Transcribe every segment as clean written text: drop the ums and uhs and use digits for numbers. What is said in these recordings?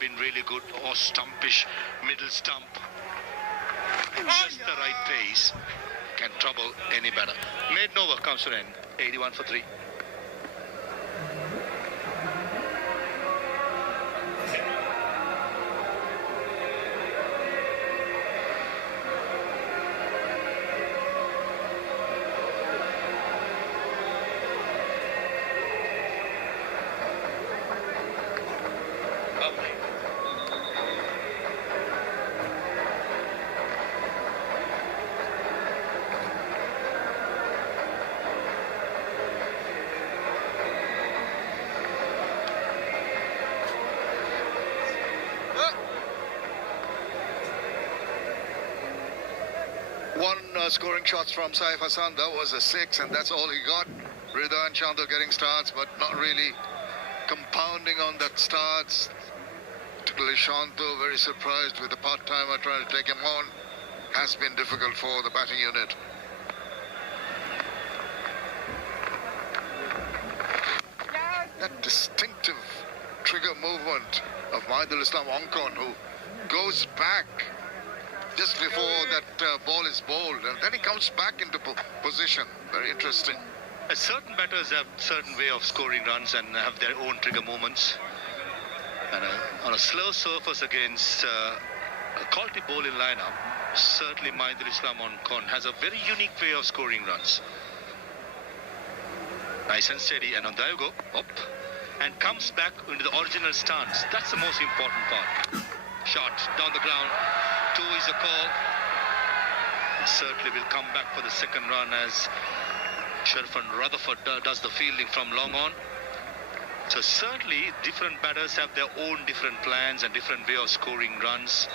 have been really good. Or stumpish, middle stump. Just the right pace can trouble any batter. Maiden over comes to an end. 81 for 3. Scoring shots from Saif Hassan. That was a 6, and that's all he got. Rida and Chandler getting starts, but not really compounding on that starts. Particularly Shanto, very surprised with the part-timer trying to take him on. Has been difficult for the batting unit. That distinctive trigger movement of Mahidul Islam Ongkon, who goes back just before that ball is bowled, and then he comes back into position. Very interesting. Certain batters have certain way of scoring runs and have their own trigger movements. And on a slow surface against a quality bowling lineup, certainly Mahidul Islam Ongkon has a very unique way of scoring runs. Nice and steady, and on there you go, up, and comes back into the original stance. That's the most important part. Shot down the ground. 2 is a call. It certainly will come back for the second run as Sherfan Rutherford does the fielding from long on. So certainly different batters have their own different plans and different way of scoring runs.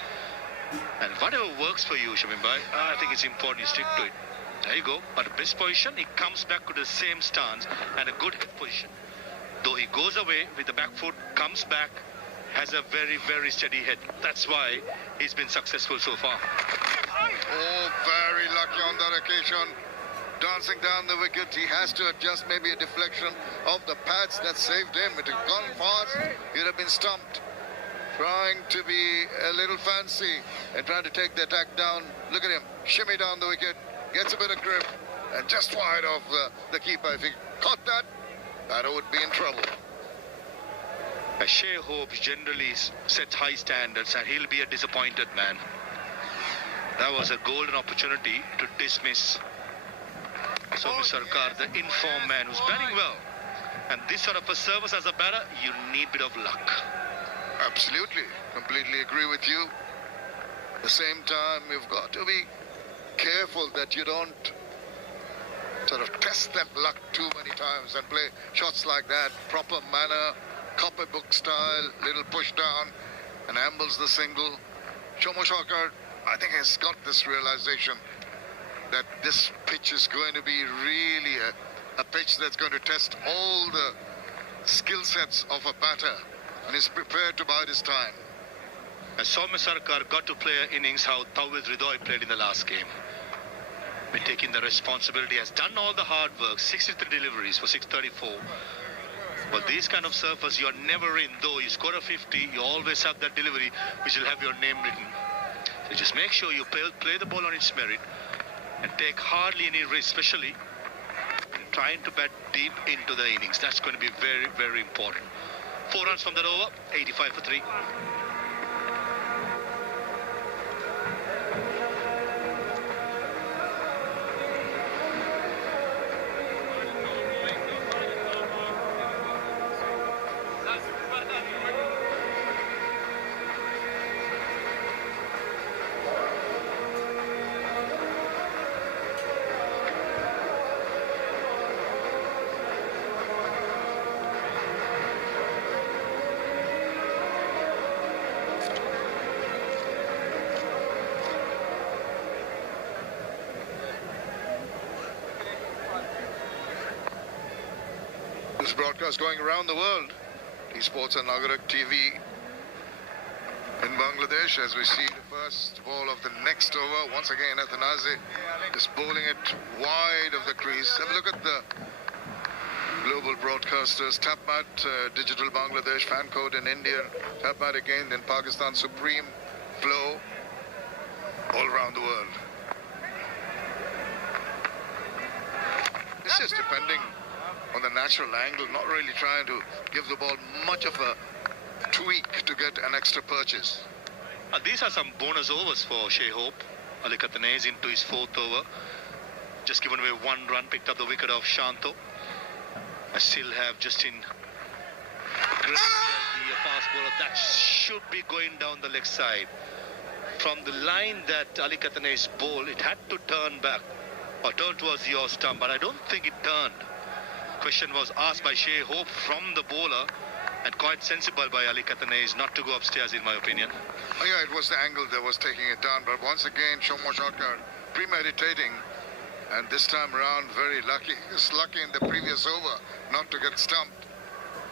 And whatever works for you, Shamim Bhai, I think it's important you stick to it. There you go. But best position, he comes back to the same stance and a good hit position. Though he goes away with the back foot, comes back, has a very, very steady head. That's why he's been successful so far. Oh, very lucky on that occasion. Dancing down the wicket, he has to adjust maybe a deflection of the pads that saved him. It had gone fast, he'd have been stumped. Trying to be a little fancy and trying to take the attack down. Look at him, shimmy down the wicket, gets a bit of grip, and just wide of the keeper. If he caught that, batter would be in trouble. Shea Hope generally sets high standards, and he'll be a disappointed man. That was a golden opportunity to dismiss Soumya Sarkar, the informed man who's batting well. And this sort of a service as a batter, you need a bit of luck. Absolutely, completely agree with you. At the same time, you've got to be careful that you don't sort of test that luck too many times and play shots like that. Proper manner, copybook style, little push down, and ambles the single. Soumya Sarkar, I think, has got this realization that this pitch is going to be really a pitch that's going to test all the skill sets of a batter, and is prepared to bide his time. And Soumya Sarkar got to play an innings how Tawhid Hridoy played in the last game. Been taking the responsibility, has done all the hard work, 63 deliveries for 634. But these kind of surface, you're never in. Though you score a 50, you always have that delivery which will have your name written. So just make sure you play the ball on its merit and take hardly any risk, especially in trying to bat deep into the innings. That's going to be very, very important. 4 runs from that over, 85 for 3. This broadcast going around the world. Esports and Nagarak TV in Bangladesh as we see the first ball of the next over. Once again, Athanaze is bowling it wide of the crease. Have a look at the global broadcasters, TapMat, Digital Bangladesh, Fan Code in India, TapMat again, then Pakistan Supreme, Flow, all around the world. It's just depending on the natural angle, not really trying to give the ball much of a tweak to get an extra purchase. These are some bonus overs for Shai Hope. Ali Khatanez into his 4th over. Just given away 1 run, picked up the wicket of Shanto. I still have Justin Green, the fast bowler. That should be going down the leg side. From the line that Ali Khatanez bowled, it had to turn back or turn towards your stump, but I don't think it turned. Question was asked by Shai Hope from the bowler, and quite sensible by Ali Khatanez not to go upstairs, in my opinion. Oh yeah, it was the angle that was taking it down, but once again, Shomo Sharkar premeditating, and this time around very lucky. He was lucky in the previous over not to get stumped.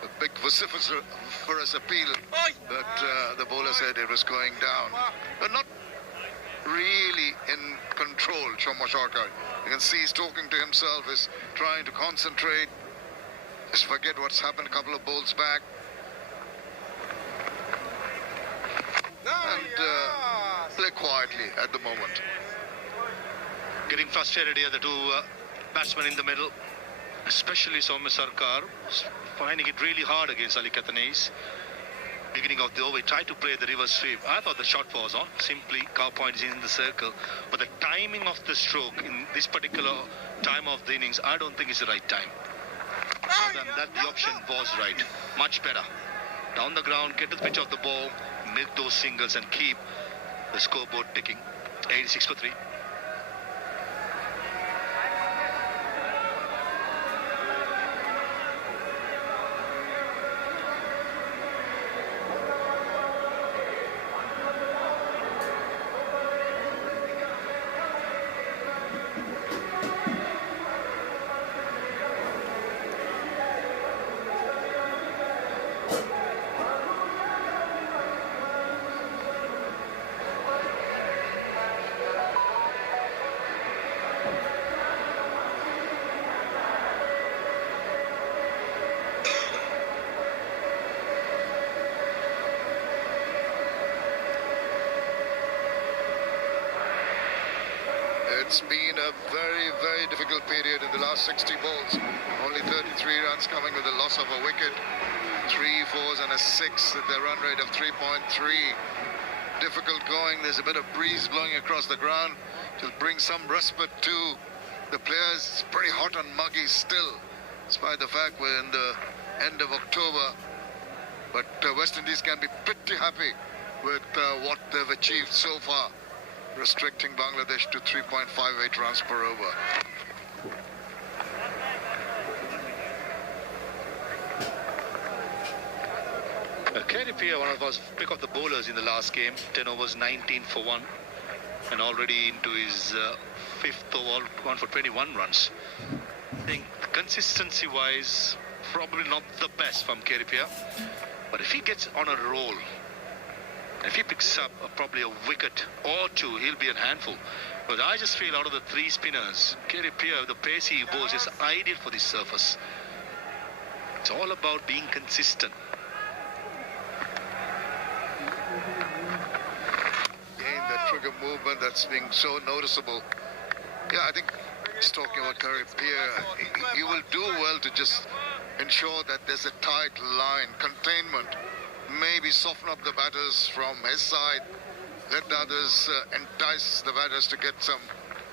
A big vociferous appeal, but the bowler said it was going down. But not really in control, Shomo Sharkar. You can see he's talking to himself, he's trying to concentrate, just forget what's happened a couple of bowls back. And play quietly at the moment. Getting frustrated here, the 2 batsmen in the middle, especially Soumya Sarkar, finding it really hard against Ali Khatanez. Beginning of the over, he tried to play the reverse sweep. I thought the shot was on, simply cow point is in the circle. But the timing of the stroke in this particular time of the innings, I don't think is the right time. Other than that, the option was right. Much better. Down the ground, get to the pitch of the ball, milk those singles and keep the scoreboard ticking. 86 for 3. It's been a very, very difficult period in the last 60 balls. Only 33 runs coming with the loss of a wicket. 3 4s and a 6 at their run rate of 3.3. Difficult going. There's a bit of breeze blowing across the ground to bring some respite to the players. It's pretty hot and muggy still, despite the fact we're in the end of October. But West Indies can be pretty happy with what they've achieved so far, restricting Bangladesh to 3.58 runs per over. KDP, one of us, pick up the bowlers in the last game. 10 overs, 19 for 1. And already into his 5th over, gone for 21 runs. I think consistency-wise, probably not the best from KDP. But if he gets on a roll, if he picks up probably a wicket or 2, he'll be a handful. But I just feel out of the 3 spinners, KDP, the pace he bowls is ideal for this surface. It's all about being consistent. Again, that trigger movement that's being so noticeable. Yeah, I think he's talking about KDP. He will do well to just ensure that there's a tight line, containment. Maybe soften up the batters from his side, let the others entice the batters to get some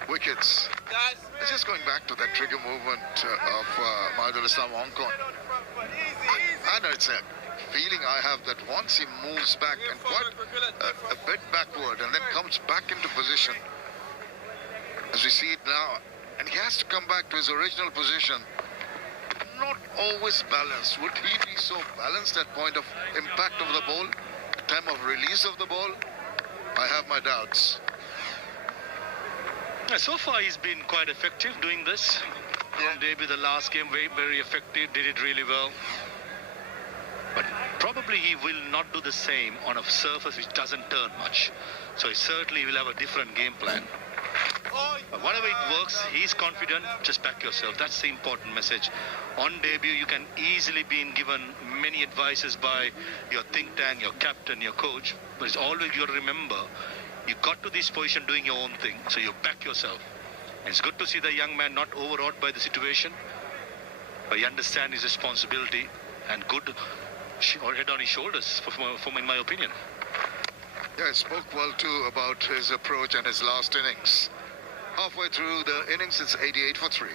wickets. It's just going back to that trigger movement of Mahidul Islam Ongkon. And it's a feeling I have that once he moves back and quite a bit backward and then comes back into position, as we see it now, and he has to come back to his original position. Not always balanced. Would he be so balanced at point of impact of the ball, at time of release of the ball? I have my doubts. So far he's been quite effective doing this. From debut, the last game, very, very effective, did it really well. But probably he will not do the same on a surface which doesn't turn much. So he certainly will have a different game plan. Whatever it works, he's confident, just back yourself. That's the important message. On debut, you can easily be given many advices by your think tank, your captain, your coach. But it's always you got to remember, you got to this position doing your own thing, so you back yourself. And it's good to see the young man not overawed by the situation, but he understands his responsibility and good head on his shoulders, in my opinion. Yeah, I spoke well too about his approach and his last innings. Halfway through the innings, it's 88 for 3.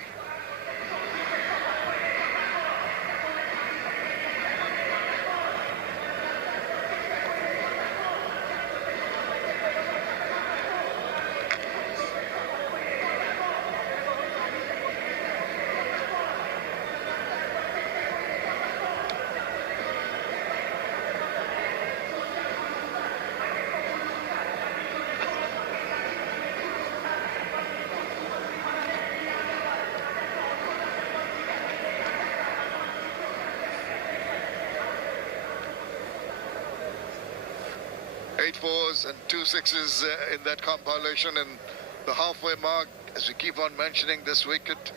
Eight fours and 2 sixes in that compilation, and the halfway mark, as we keep on mentioning, this wicket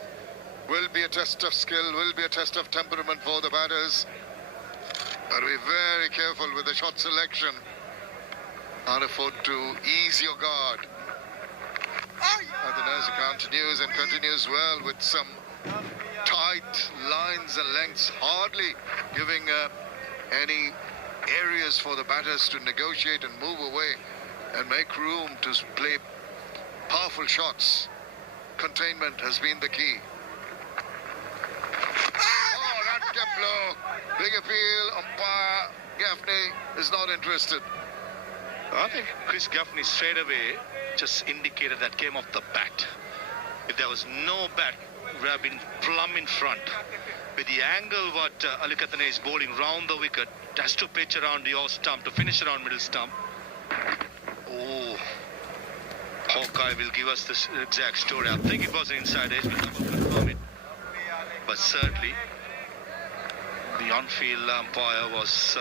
will be a test of skill, will be a test of temperament for the batters. But be very careful with the shot selection. Can't afford to ease your guard. Adanazi continues well with some tight lines and lengths, hardly giving any areas for the batters to negotiate and move away and make room to play powerful shots. Containment has been the key. Oh, that kept low. Big appeal. Umpire Gaffney is not interested. I think Chris Gaffney straight away just indicated that came off the bat. If there was no bat, would have been plumb in front. With the angle what Ali Katane is bowling round the wicket, has to pitch around the off stump to finish around middle stump. Oh, Hawkeye will give us this exact story. I think it was an inside edge, we'll confirm it. But certainly, the on-field umpire was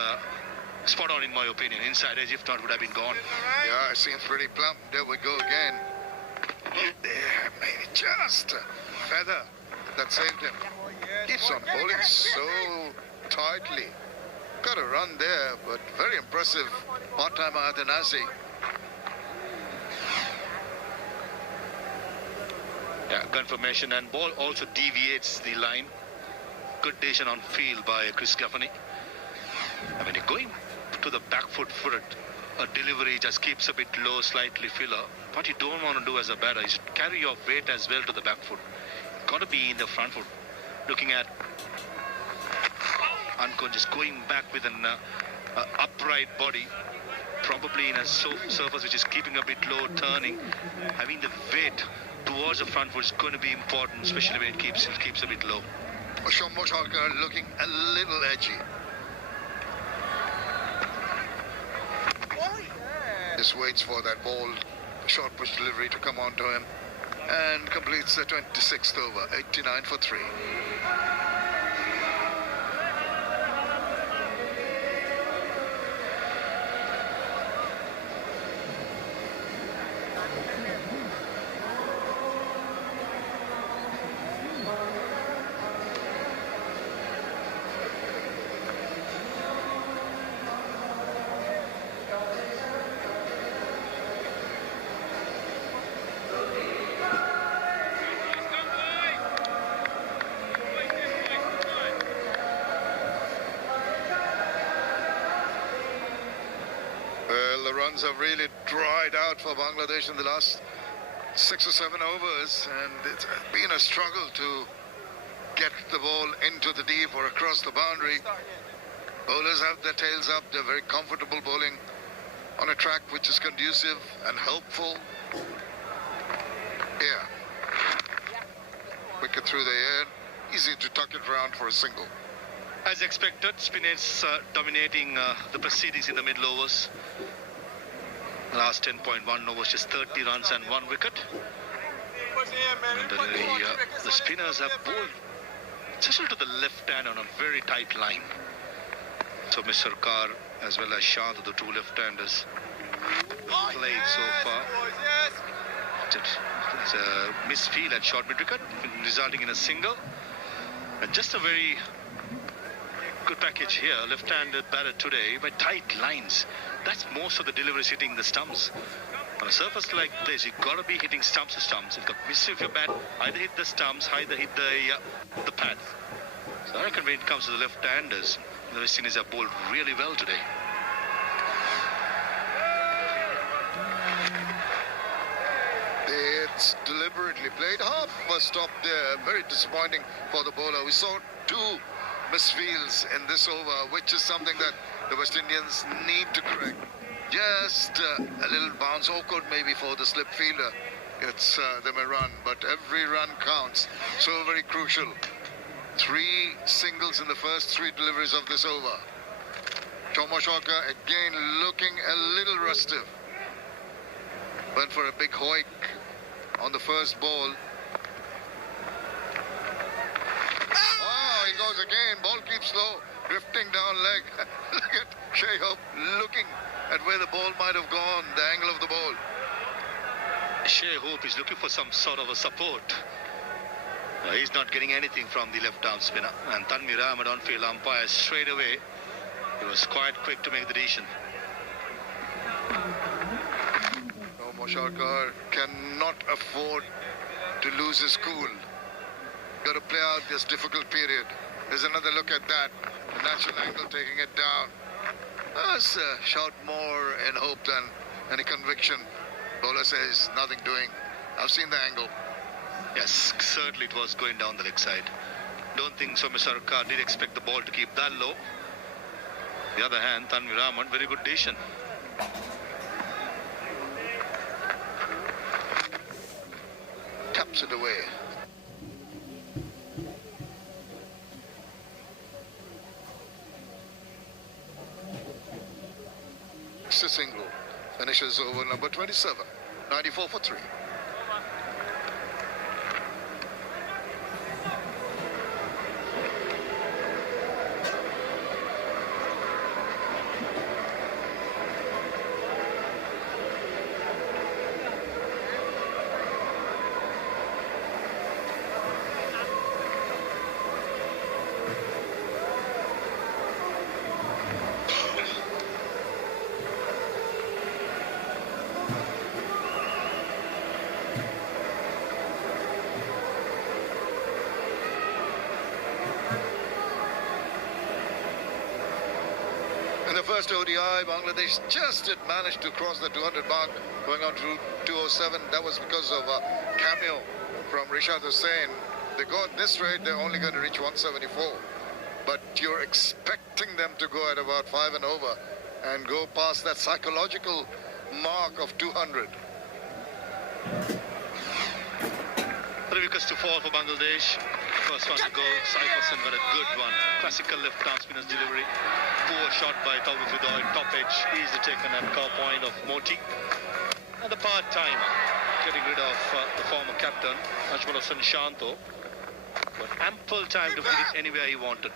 spot on in my opinion. Inside edge, if not, would have been gone. Yeah, it seems pretty plump. There we go again. There, maybe just a feather that saved him. Keeps on bowling so tightly. Got a run there, but very impressive. Part-timer Adanazi. Yeah, confirmation, and ball also deviates the line. Good decision on field by Chris Gaffney. I mean, going to the back foot for it, a delivery just keeps a bit low, slightly filler. What you don't want to do as a batter is carry your weight as well to the back foot. Got to be in the front foot. Looking at unconscious, going back with an upright body, probably in a surface which is keeping a bit low, turning, having the weight towards the front foot is going to be important, especially when it keeps a bit low. Moshakar looking a little edgy. Just waits for that ball, short push delivery to come onto him, and completes the 26th over, 89 for 3. The runs have really dried out for Bangladesh in the last 6 or 7 overs, and it's been a struggle to get the ball into the deep or across the boundary. Bowlers have their tails up. They're very comfortable bowling on a track which is conducive and helpful. Here, wicket through the air, easy to tuck it round for a single. As expected, spinners dominating the proceedings in the middle overs. Last 10.1 overs, just 30 runs and 1 wicket. And the spinners have bowled, especially to the left hand, on a very tight line. So Mr. Carr as well as Shah, the two left-handers, played so far. expected. It's a misfield at short mid-wicket, resulting in a single. And just a very good package here. Left-handed batter today by tight lines. That's most of the deliveries hitting the stumps. On a surface like this, you've got to be hitting stumps to stumps. If the miss of your bat, either hit the stumps, either hit the pad. So I reckon when it comes to the left-handers, the West Indies have bowled really well today. It's deliberately played. Half a stop there. Very disappointing for the bowler. We saw two misfields in this over, which is something that the West Indians need to correct. Just a little bounce, awkward maybe for the slip fielder. It's they may run, but every run counts. So very crucial. 3 singles in the first 3 deliveries of this over. Chomashoka again looking a little restive. Went for a big hoik on the first ball. Oh, he goes again. Ball keeps low, drifting down leg. Look at Shai Hope looking at where the ball might have gone, the angle of the ball. Shai Hope is looking for some sort of a support. He's not getting anything from the left-arm spinner. And Tanvir Ahmed on-field umpire straight away. He was quite quick to make the decision. Sharkar cannot afford to lose his cool. Got to play out this difficult period. There's another look at that. The natural angle taking it down. That's a shot more in hope than any conviction. Bowler says nothing doing. I've seen the angle. Yes, certainly it was going down the leg side. Don't think Soumya Sarkar did expect the ball to keep that low. On the other hand, Tanvir Ahmed, very good decision. Taps it away. It's a single. Finishes over number 27. 94 for 3. First ODI, Bangladesh just did manage to cross the 200 mark, going on to 207. That was because of a cameo from Rishad Hussain. They go at this rate, they're only going to reach 174. But you're expecting them to go at about 5 and over and go past that psychological mark of 200. 3 wickets to fall for Bangladesh. First one to go, Saif Hassan got a good one. Classical left-arm spinner's delivery. Poor shot by Tawfiq Hidayat, top edge, easily taken at cow point of Moti. And the part-time, getting rid of the former captain, Ajmal Hassan Shanto. But ample time to put it anywhere he wanted.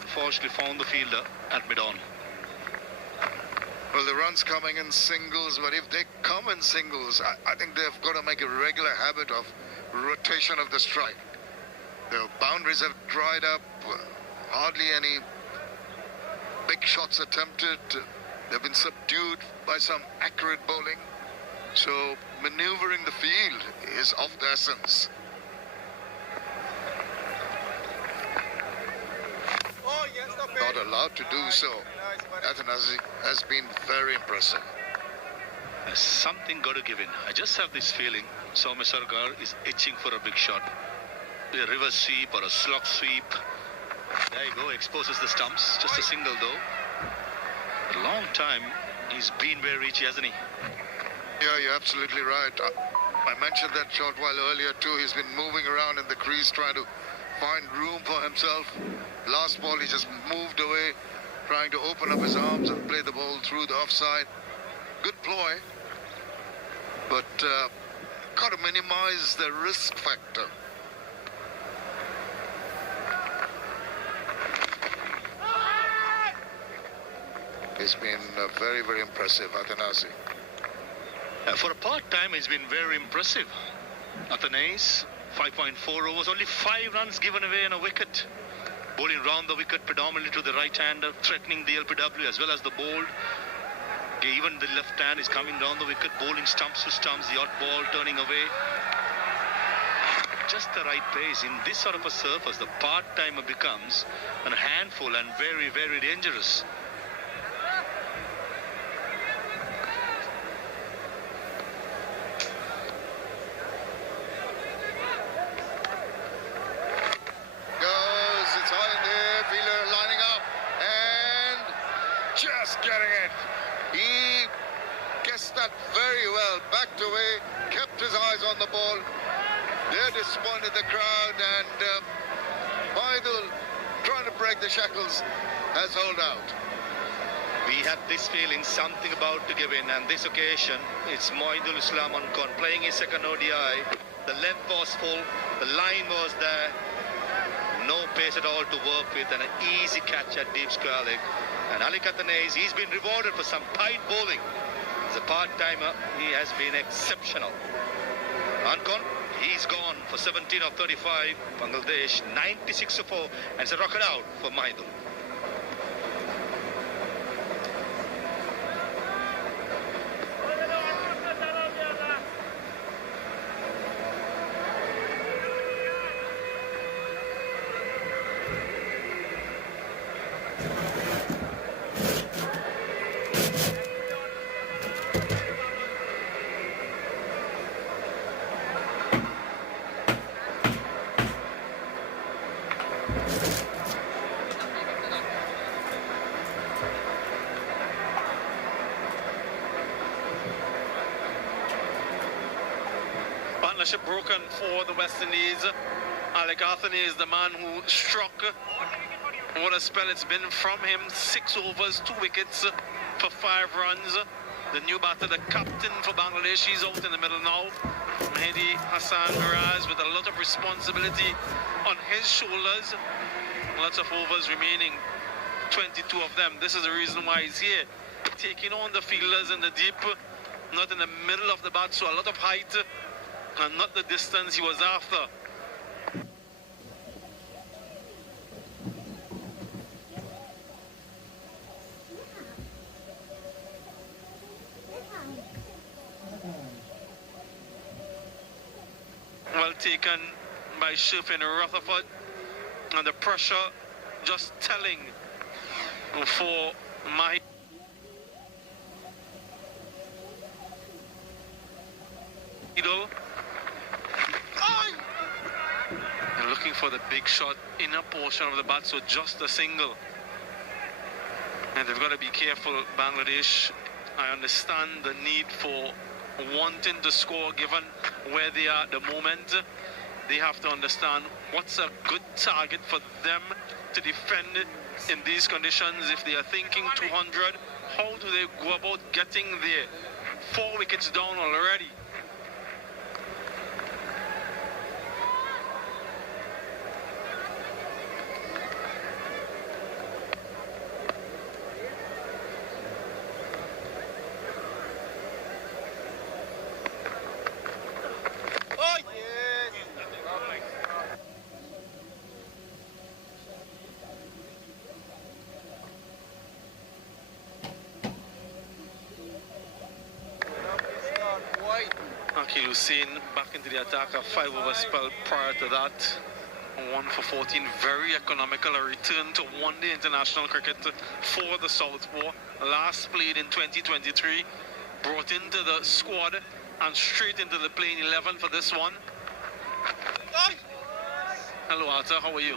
Unfortunately found the fielder at mid-on. Well, the runs coming in singles, but if they come in singles, I think they've got to make a regular habit of rotation of the strike. The boundaries have dried up, hardly any big shots attempted. They've been subdued by some accurate bowling. So maneuvering the field is of the essence. Not allowed to do so. Athanazi has been very impressive. There's something got to give in. I just have this feeling Soumya Sarkar is itching for a big shot. A reverse sweep or a slog sweep. There you go, exposes the stumps. Just a single though. A long time he's been very reachy, hasn't he? Yeah, you're absolutely right. I mentioned that shot while earlier too. He's been moving around in the crease trying to find room for himself. Last ball he just moved away, trying to open up his arms and play the ball through the offside. Good ploy, but got to minimize the risk factor. He's been very, very impressive, Athanazi. For a part-time, he's been very impressive. Athanaze, 5.4 overs, only 5 runs given away and a wicket. Bowling round the wicket predominantly to the right-hander, threatening the LPW as well as the bowled. Even the left hand is coming down the wicket, bowling stumps to stumps, the odd ball turning away. Just the right pace. In this sort of a surface, the part-timer becomes a handful and very, very dangerous. Just getting it. He guessed that very well. Backed away, kept his eyes on the ball. They're disappointed, the crowd, and Maidul, trying to break the shackles, has held out. We had this feeling something about to give in, and this occasion it's Moidul Islam Khan playing his second ODI. The length was full, the line was there, no pace at all to work with, and an easy catch at deep square leg. And Ali Athanaze, he's been rewarded for some tight bowling. As a part-timer, he has been exceptional. Ankon, he's gone for 17 of 35. Bangladesh, 96 for 4. And it's a rocket out for Maidul. Partnership broken for the West Indies. Ali Athanaze is the man who struck. What a spell it's been from him. 6 overs, 2 wickets for 5 runs. The new batter, the captain for Bangladesh, he's out in the middle now. Mehdi Hassan Miraz with a lot of responsibility on his shoulders. Lots of overs remaining, 22 of them. This is the reason why he's here, taking on the fielders in the deep, not in the middle of the bat, so a lot of height and not the distance he was after. Well taken by Shifin Rutherford, and the pressure just telling for Mahi. And looking for the big shot inner portion of the bat, so just a single. And they've got to be careful, Bangladesh. I understand the need for wanting to score given where they are at the moment. They have to understand what's a good target for them to defend in these conditions. If they are thinking 200, how do they go about getting there? 4 wickets down already. Akil Hussain back into the attack, a 5-over spell prior to that. 1 for 14, very economical. A return to one-day international cricket for the Southpaw. Last played in 2023, brought into the squad and straight into the playing 11 for this one. Hello Arthur, how are you?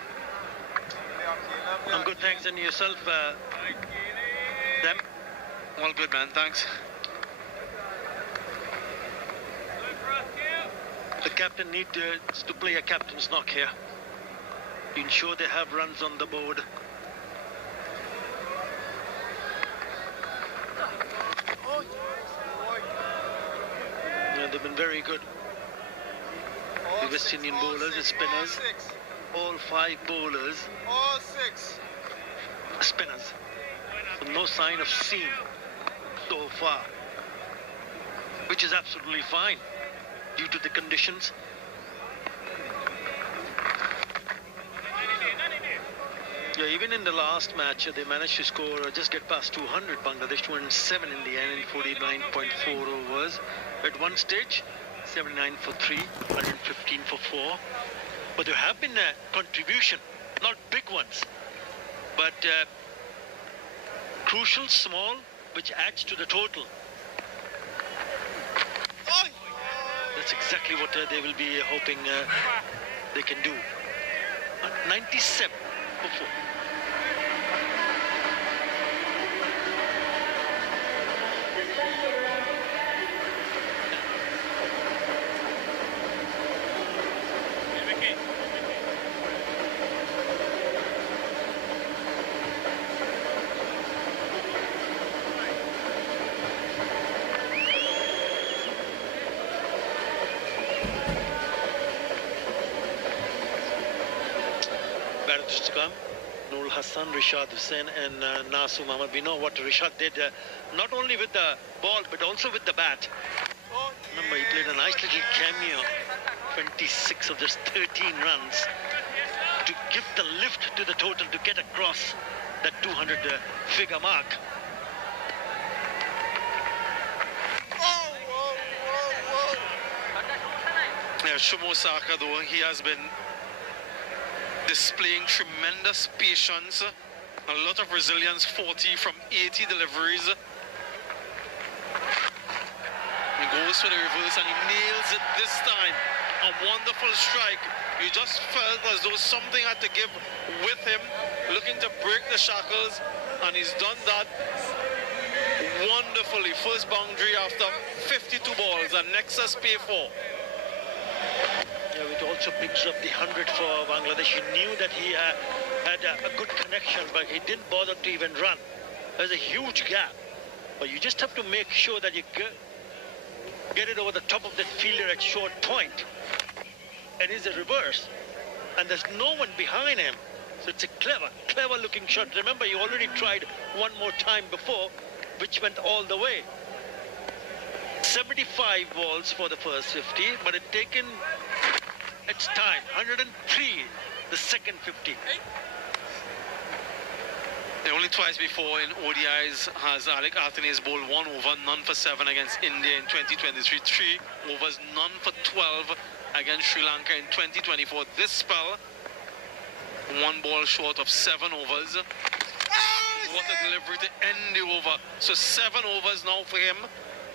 I'm good, thanks. And yourself, them? Well, good man, thanks. The captain needs to play a captain's knock here. Ensure they have runs on the board. Yeah, they've been very good. The West Indian bowlers, the spinners, all 5 bowlers, all 6 spinners. So no sign of seam so far. which is absolutely fine due to the conditions. Yeah, even in the last match, they managed to score just get past 200. Bangladesh 207 in the end in 49.4 overs. At one stage, 79 for 3, 115 for 4. But there have been a contribution, not big ones, but crucial, small, which adds to the total. That's exactly what they will be hoping they can do. 97 for 4. Nurul Hassan, Rishad Hussain and Nasu Muhammad. We know what Rishad did, not only with the ball but also with the bat. Remember, he played a nice little cameo, 26 of just 13 runs, to give the lift to the total to get across that 200 figure mark. Yeah, Shumo Saka, though, he has been displaying tremendous patience, a lot of resilience, 40 from 80 deliveries. He goes for the reverse and he nails it this time. A wonderful strike. You just felt as though something had to give with him, looking to break the shackles, and he's done that wonderfully. First boundary after 52 balls, and Nexus pay 4. Yeah, it also picks up the 100 for Bangladesh. He knew that he had a good connection, but he didn't bother to even run. There's a huge gap. But you just have to make sure that you get it over the top of the fielder at short point. It is a reverse. And there's no one behind him. So it's a clever looking shot. Remember, you already tried one more time before, which went all the way. 75 balls for the first 50, but it taken its time. 103, the second 50. Only twice before in ODIs has Alec Athanaze bowled 1 over, none for 7 against India in 2023. 3 overs, none for 12 against Sri Lanka in 2024. This spell, 1 ball short of 7 overs. What a delivery to end the over. So 7 overs now for him,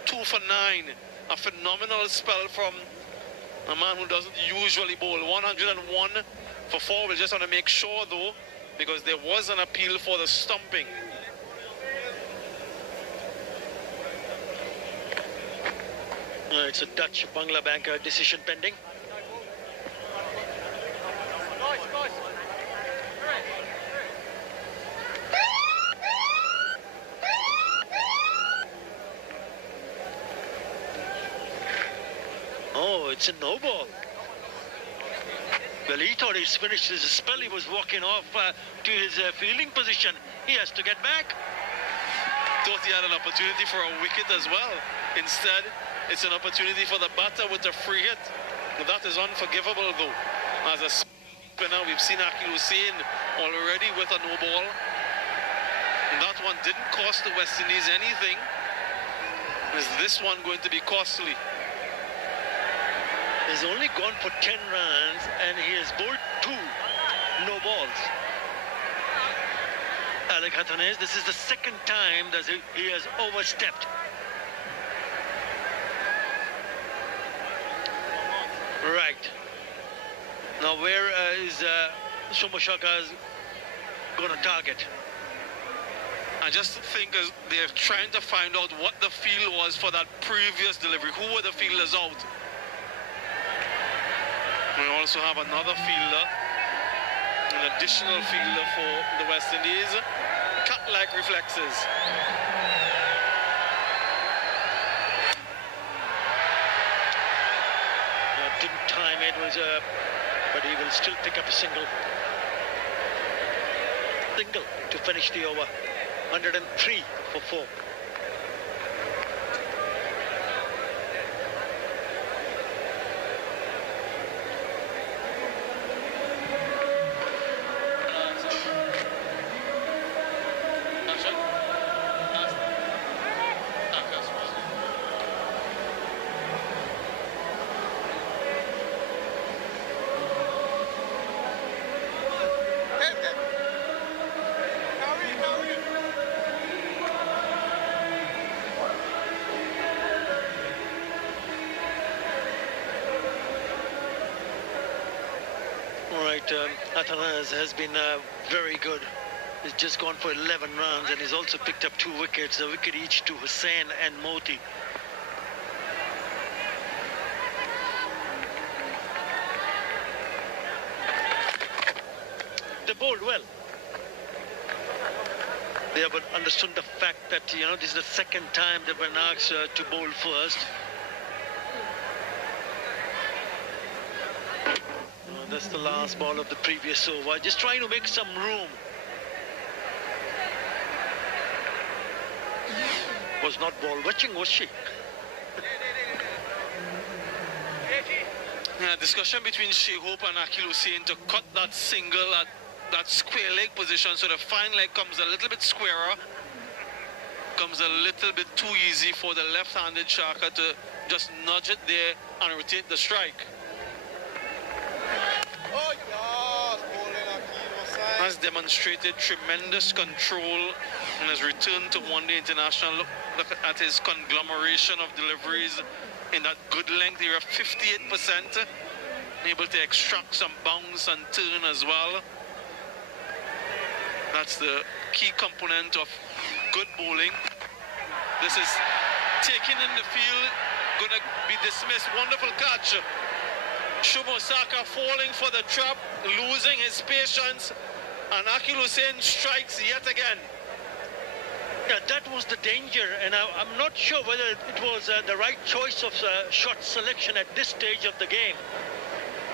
2 for 9. A phenomenal spell from a man who doesn't usually bowl. 101 for 4. We just want to make sure, though, because there was an appeal for the stumping. It's a Dutch Bangla Bank decision pending. Oh, it's a no ball. Well, he thought he's finished his spell. He was walking off to his fielding position. He has to get back. Thought he had an opportunity for a wicket as well. Instead, it's an opportunity for the batter with a free hit. But that is unforgivable, though. As a spinner, we've seen Akil Hussain already with a no ball. And that one didn't cost the West Indies anything. Is this one going to be costly? He's only gone for 10 runs and he has bowled 2 no balls. Alec Athanaze, this is the second time that he has overstepped. Right. Now where is Shumo Saka going to target? I just think they're trying to find out what the feel was for that previous delivery. Who were the fielders out? We also have another fielder, an additional fielder for the West Indies. Cat-like reflexes. Didn't time it, but he will still pick up a single to finish the over. 103 for 4. tonight, Athanas has been very good. He's just gone for 11 runs and he's also picked up 2 wickets, a wicket each to Hussain and Moti. They bowled well. They have understood the fact that, you know, this is the second time they've been asked to bowl first. That's the last ball of the previous over. Just trying to make some room. Was not ball watching, was she? Yeah, discussion between Shea Hope and Akil Hussain to cut that single at that square leg position, so the fine leg comes a little bit squarer, comes a little bit too easy for the left-handed Shaka to just nudge it there and rotate the strike. Has demonstrated tremendous control and has returned to one-day international. Look at his conglomeration of deliveries in that good length area, 58%, able to extract some bounce and turn as well. That's the key component of good bowling. This is taken in the field, going to be dismissed. Wonderful catch. Shubho Saka falling for the trap, losing his patience, and Akil Hussain strikes yet again. Yeah, that was the danger, and I'm not sure whether it was the right choice of shot selection at this stage of the game,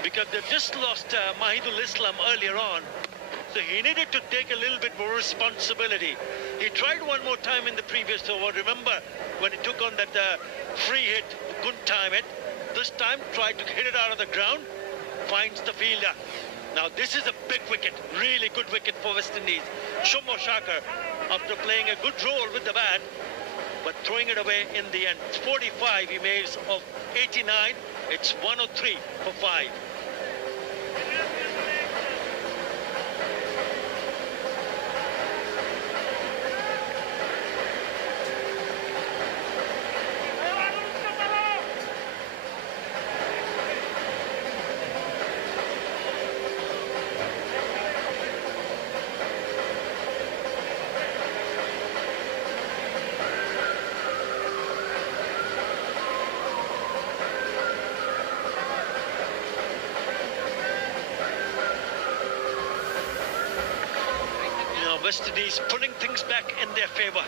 because they've just lost Mahidul Islam earlier on, so he needed to take a little bit more responsibility. He tried one more time in the previous over. Remember when he took on that free hit, couldn't time it. This time tried to hit it out of the ground, finds the fielder. Now this is a big wicket, really good wicket for West Indies. Shubho Saka, after playing a good role with the bat, but throwing it away in the end. It's 45 he makes of 89. It's 103 for 5. West Indies putting things back in their favour,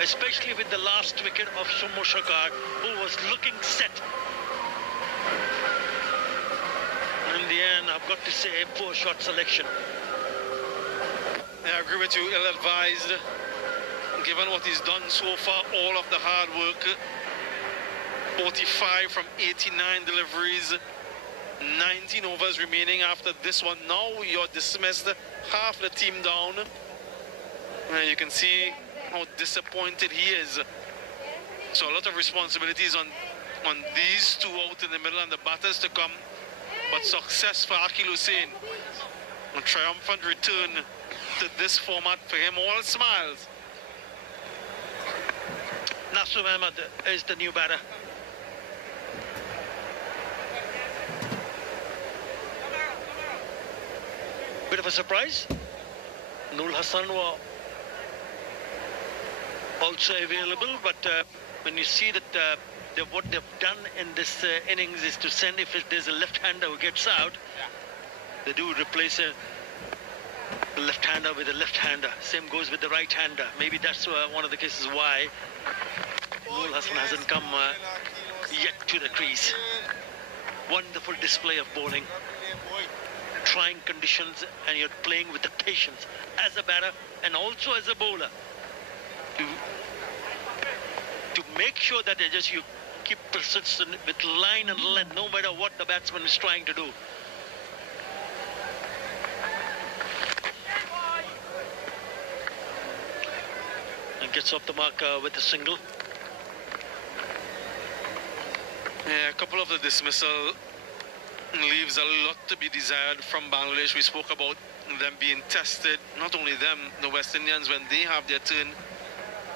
especially with the last wicket of Shubho Saka, who was looking set. In the end, I've got to say, poor shot selection. I agree with you, ill-advised. Given what he's done so far, all of the hard work, 45 from 89 deliveries, 19 overs remaining after this one. Now you're dismissed, half the team down. You can see how disappointed he is. So a lot of responsibilities on these two out in the middle and the batters to come. But success for Akil Hussain. A triumphant return to this format for him. All smiles. Nasum Ahmed is the new batter. Bit of a surprise. Noor Hassan were also available, but when you see that what they've done in this innings is to send, if there's a left-hander who gets out, they do replace a left-hander with a left-hander. Same goes with the right-hander. Maybe that's one of the cases why Noor Hassan hasn't come yet to the crease. Wonderful display of bowling. Trying conditions, and you're playing with the patience as a batter and also as a bowler to make sure that you keep persistent with line and length, no matter what the batsman is trying to do. And gets off the mark with a single. Yeah, a couple of the dismissal leaves a lot to be desired from Bangladesh. We spoke about them being tested, not only them, the West Indians, when they have their turn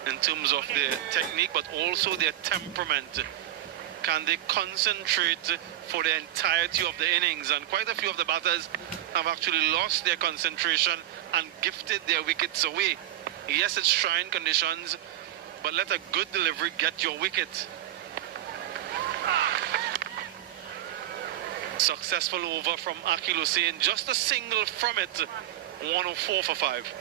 in terms of their technique, but also their temperament. can they concentrate for the entirety of the innings? And quite a few of the batters have actually lost their concentration and gifted their wickets away. Yes, it's trying conditions, but let a good delivery get your wicket. Successful over from Akil Hussain, just a single from it, 104 for 5.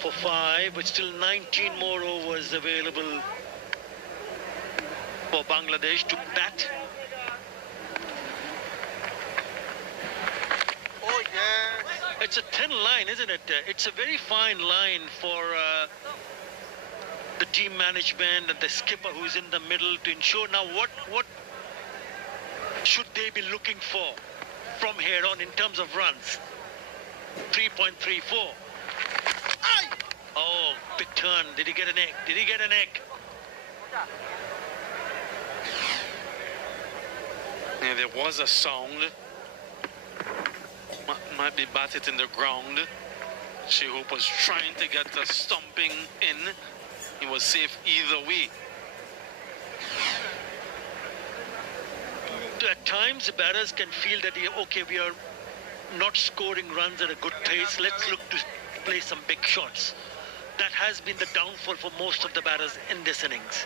For 5, but still 19 more overs available for Bangladesh to bat. Oh, yes. It's a thin line, isn't it? It's a very fine line for the team management and the skipper who's in the middle to ensure now what should they be looking for from here on in terms of runs. 3.34. Oh, big turn. Did he get an egg? Did he get an egg? Yeah, there was a sound. Might be batted in the ground. Shehoop was trying to get a stumping in. He was safe either way. At times, the batters can feel that, okay, we are not scoring runs at a good pace. Let's look to play some big shots. That has been the downfall for most of the batters in this innings.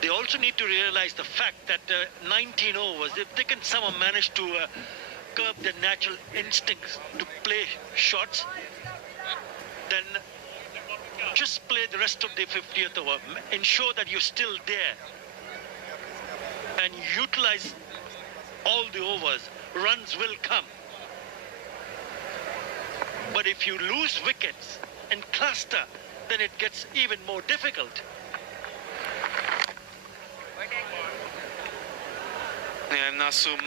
They also need to realize the fact that 19 overs, if they can somehow manage to curb their natural instincts to play shots, then just play the rest of the 50th over. Ensure that you're still there and utilize all the overs. Runs will come. But if you lose wickets and cluster, then it gets even more difficult. And Nasum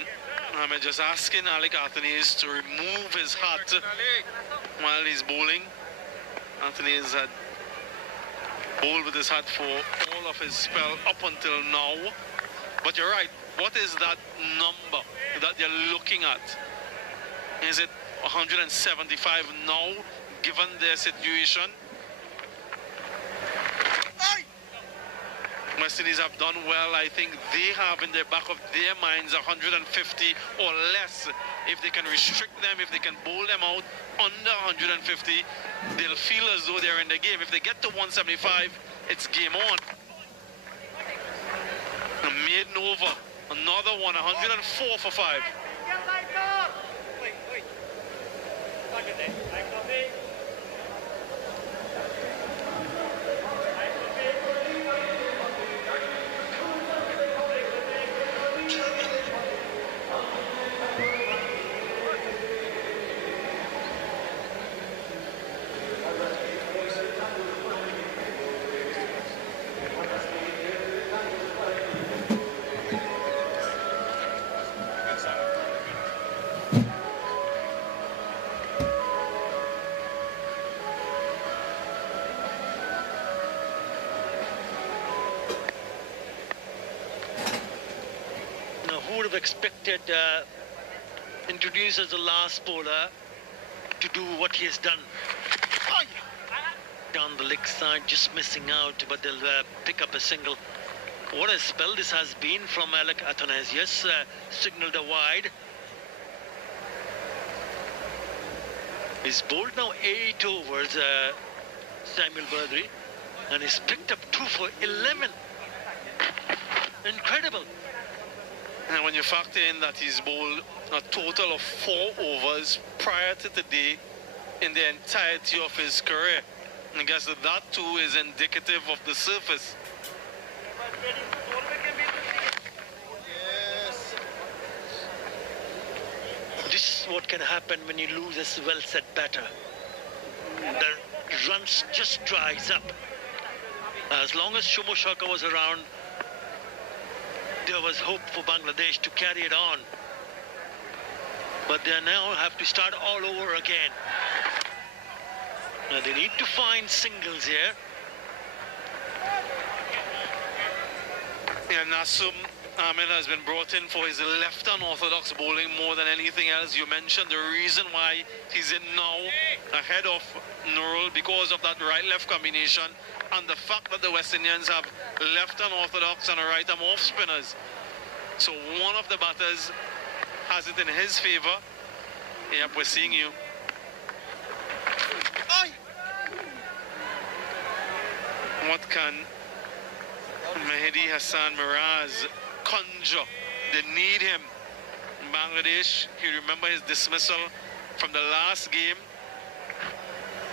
Ahmed just asking Alec Athanaze to remove his hat while he's bowling. Athanaze had bowled with his hat for all of his spell up until now. But you're right, what is that number that they're looking at? Is it 175 now, given their situation? West Indies have done well. I think they have in the back of their minds 150 or less. If they can restrict them, if they can bowl them out under 150, they'll feel as though they're in the game. If they get to 175, it's game on. A maiden over, another one, 104 for 5. Expected introduced as the last bowler to do what he has done. Down the leg side, just missing out, but they'll pick up a single. What a spell this has been from Alec Athanaze. Yes, signaled a wide. He's bowled now 8 overs, Samuel Badri, and he's picked up 2 for 11. Incredible. And when you factor in that he's bowled a total of 4 overs prior to today in the entirety of his career, I guess that too is indicative of the surface. This what can happen when you lose a well-set batter. The runs just dries up. As long as Shomo Shaka was around, there was hope for Bangladesh to carry it on. But they now have to start all over again. Now they need to find singles here. Yeah, Nasum Ahmed has been brought in for his left unorthodox bowling more than anything else. You mentioned the reason why he's in now ahead of Nurul because of that right-left combination and the fact that the West Indians have left unorthodox and a right-arm off spinners. So one of the batters has it in his favor. Yep, we're seeing you. What can Mehdi Hassan Miraz conjure? They need him. In Bangladesh, you remember his dismissal from the last game.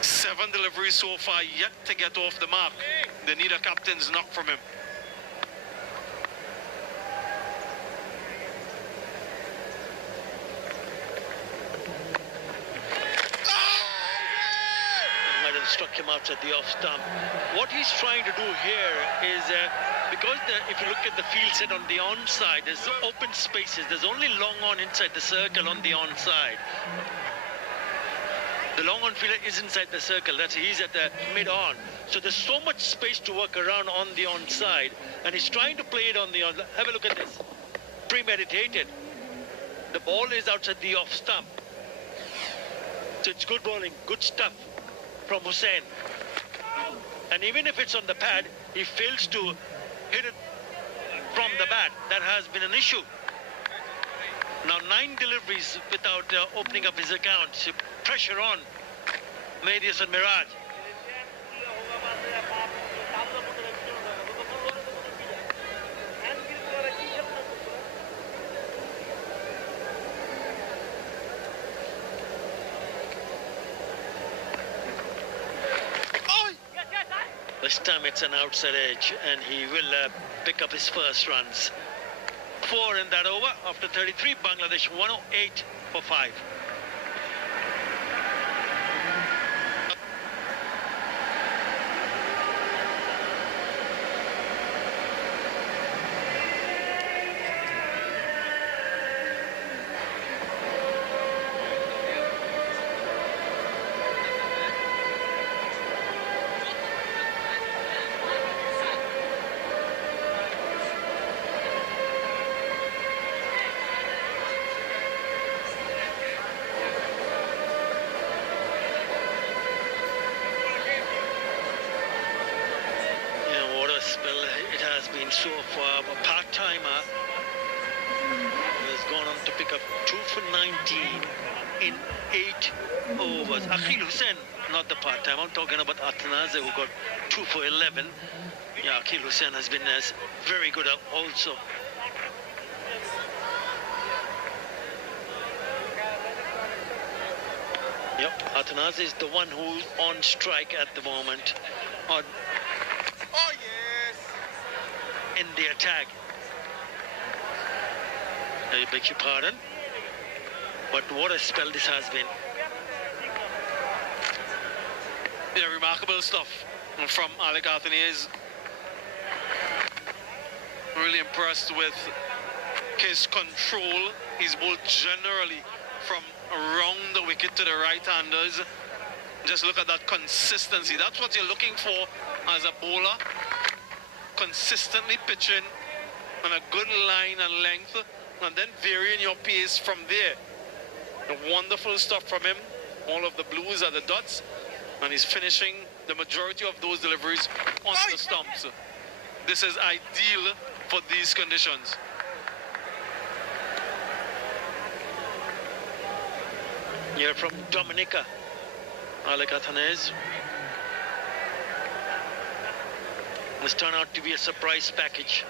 7 deliveries so far, yet to get off the mark. They need a captain's knock from him. Struck him outside the off stump. What he's trying to do here is, because if you look at the field set on the onside, there's open spaces. There's only long on inside the circle on the onside. The long on fielder is inside the circle. He's at the mid on. So there's so much space to work around on the onside, and he's trying to play it on the on. Have a look at this. Premeditated. The ball is outside the off stump. So it's good bowling, good stuff from Hussain. And even if it's on the pad, he fails to hit it from the bat. That has been an issue. Now 9 deliveries without opening up his account. So pressure on Mehdi Hassan Miraj. This time it's an outside edge, and he will pick up his first runs. 4 in that over. After 33, Bangladesh 108 for 5. So far, a part-timer has gone on to pick up 2 for 19 in 8 overs. Akhil Hussain, not the part-time. I'm talking about Atanaze, who got 2 for 11. Yeah, Akhil Hussain has been very good also. Yep, Atanaze is the one who's on strike at the moment. In the attack. I beg your pardon. But what a spell this has been. Yeah, remarkable stuff from Alec Athanase. Really impressed with his control. He's bowled generally from around the wicket to the right-handers. Just look at that consistency. That's what you're looking for as a bowler. Consistently pitching on a good line and length, and then varying your pace from there. The wonderful stuff from him. All of the blues are the dots, and he's finishing the majority of those deliveries on the stumps. This is ideal for these conditions. You're from Dominica, Alec Athanase. This turned out to be a surprise package.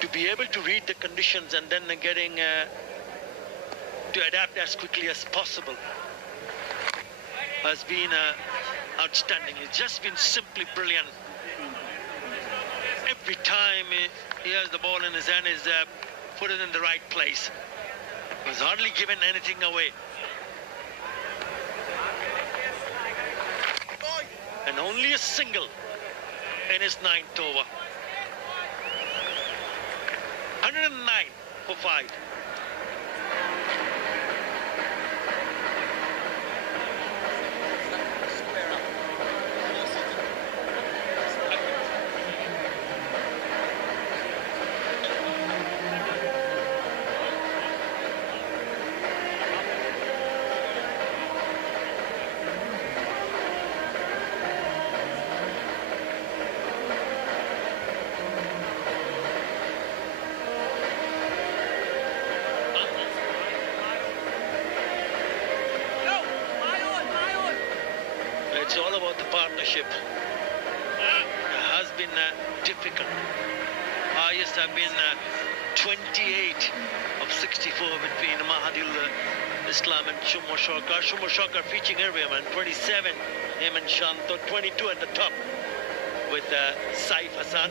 To be able to read the conditions and then getting to adapt as quickly as possible has been outstanding. It's just been simply brilliant. every time he has the ball in his hand, is put it in the right place. He's hardly given anything away. And only a single in his 9th over. 109 for 5. It's all about the partnership. It has been difficult. Highest have been 28 of 64 between Mahadil Islam and Shumo Shokar. Shumo Shokar featuring everyone. 27, him and Shanto. 22 at the top with Saif Hassan.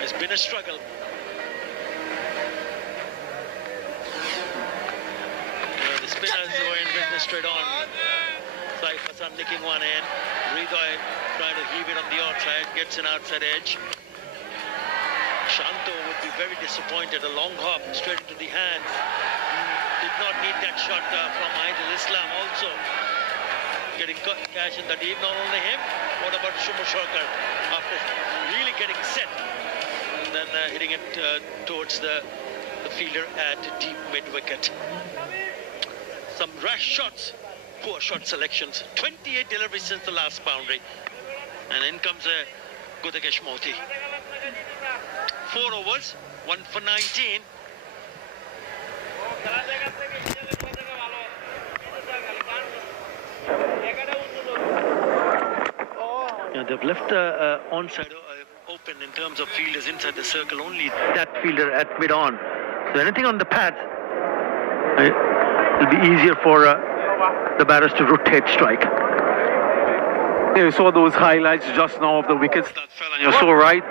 It's been a struggle. The spinners were in business straight on. Saif Hassan nicking one in. Ridoy trying to heave it on the outside, gets an outside edge. Shanto would be very disappointed. A long hop straight into the hand. Did not need that shot from Aidil Islam also. Getting cash in the deep. Not only him, what about Shumo Shokar after really getting set and then hitting it towards the fielder at deep mid-wicket. Some rash shots. Poor shot selections. 28 deliveries since the last boundary. And in comes Gudakesh Moti. 4 overs, 1 for 19. Yeah, they've left the onside open in terms of fielders inside the circle. Only that fielder at mid-on. So anything on the pads, it'll be easier for the batters to rotate strike. Yeah, we saw those highlights just now of the wickets that fell, and you're so right.